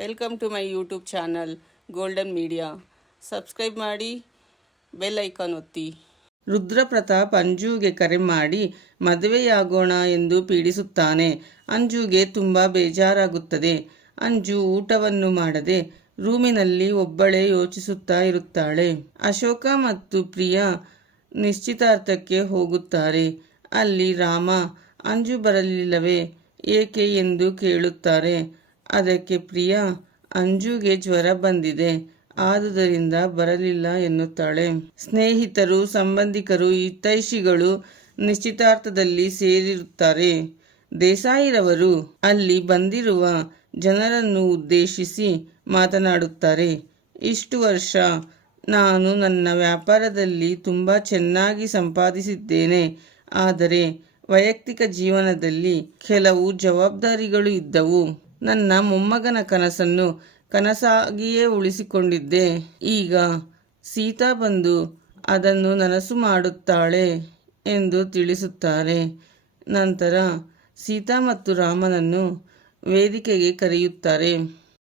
Welcome to my YouTube channel golden media. Subscribe ಮಾಡಿ, bell icon ಒತ್ತಿ. ರುದ್ರಪ್ರತಾಪ್ ಅಂಜುಗೆ ಕರೆ ಮಾಡಿ ಮದುವೆಯಾಗೋಣ ಎಂದು ಪೀಡಿಸುತ್ತಾನೆ. ಅಂಜುಗೆ ತುಂಬ ಬೇಜಾರಾಗುತ್ತದೆ. ಅಂಜು ಊಟವನ್ನು ಮಾಡದೆ ರೂಮಿನಲ್ಲಿ ಒಬ್ಬಳೇ ಯೋಚಿಸುತ್ತಾ ಇರುತ್ತಾಳೆ. ಅಶೋಕ ಮತ್ತು ಪ್ರಿಯಾ ನಿಶ್ಚಿತಾರ್ಥಕ್ಕೆ ಹೋಗುತ್ತಾರೆ. ಅಲ್ಲಿ ರಾಮ ಅಂಜು ಬರಲಿಲ್ಲವೇ ಏಕೆ ಎಂದು ಕೇಳುತ್ತಾರೆ. ಅದಕ್ಕೆ ಪ್ರಿಯಾ ಅಂಜುಗೆ ಜ್ವರ ಬಂದಿದೆ, ಆದುದರಿಂದ ಬರಲಿಲ್ಲ ಎನ್ನುತ್ತಾಳೆ. ಸ್ನೇಹಿತರು, ಸಂಬಂಧಿಕರು, ಹಿತೈಷಿಗಳು ನಿಶ್ಚಿತಾರ್ಥದಲ್ಲಿ ಸೇರಿರುತ್ತಾರೆ. ದೇಸಾಯಿರವರು ಅಲ್ಲಿ ಬಂದಿರುವ ಜನರನ್ನು ಉದ್ದೇಶಿಸಿ ಮಾತನಾಡುತ್ತಾರೆ. ಇಷ್ಟು ವರ್ಷ ನಾನು ನನ್ನ ವ್ಯಾಪಾರದಲ್ಲಿ ತುಂಬ ಚೆನ್ನಾಗಿ ಸಂಪಾದಿಸಿದ್ದೇನೆ. ಆದರೆ ವೈಯಕ್ತಿಕ ಜೀವನದಲ್ಲಿ ಕೆಲವು ಜವಾಬ್ದಾರಿಗಳು ಇದ್ದವು. ನನ್ನ ಮೊಮ್ಮಗನ ಕನಸನ್ನು ಕನಸಾಗಿಯೇ ಉಳಿಸಿಕೊಂಡಿದ್ದೆ. ಈಗ ಸೀತಾ ಬಂದು ಅದನ್ನು ನನಸು ಮಾಡುತ್ತಾಳೆ ಎಂದು ತಿಳಿಸುತ್ತಾರೆ. ನಂತರ ಸೀತಾ ಮತ್ತು ರಾಮನನ್ನು ವೇದಿಕೆಗೆ ಕರೆಯುತ್ತಾರೆ.